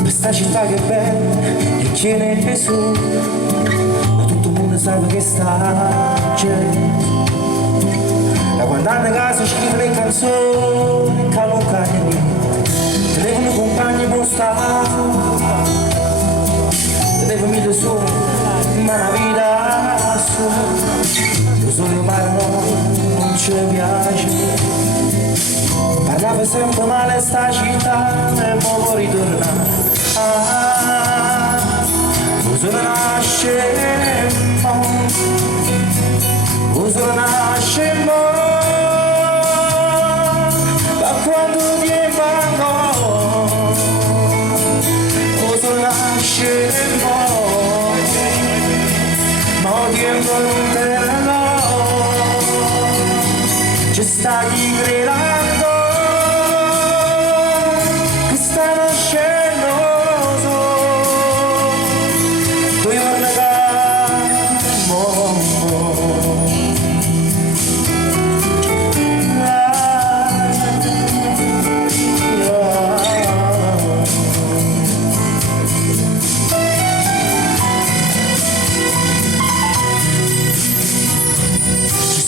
questa città che è bella e tiene su, ma tutto il mondo sa che sta gente. Da quando anni che si scrivono le canzoni che non cambia niente, tenevano compagni postati, tenevo mille su, ma la vita su, lo solo mare non ci piace. Parlava sempre male sta città e mo' ritorna. Uso nasce mo', uso nasce mo', ma quando tempo no, uso nasce mo', ma tempo non te lo, ci stai gridando.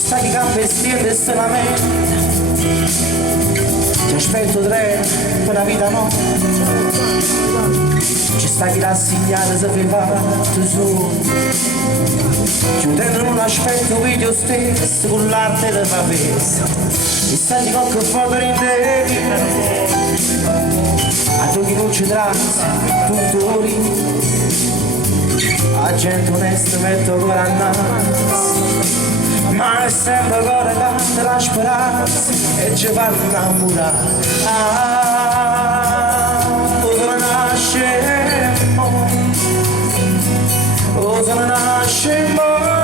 Sai che stende solamente, ti aspetto treno per la vita no, ci sta chi l'ha segnata se fai fatto su, chiudendo un aspetto video stesso con l'arte della festa, e senti qualche foto in te, a tu che non ci tratti, tutto lì, a gente onesta metto ancora a naso. Ma è sempre ancora tanta la speranza e ci fanno innamorare. Cosa nasce mo', cosa nasce mo'.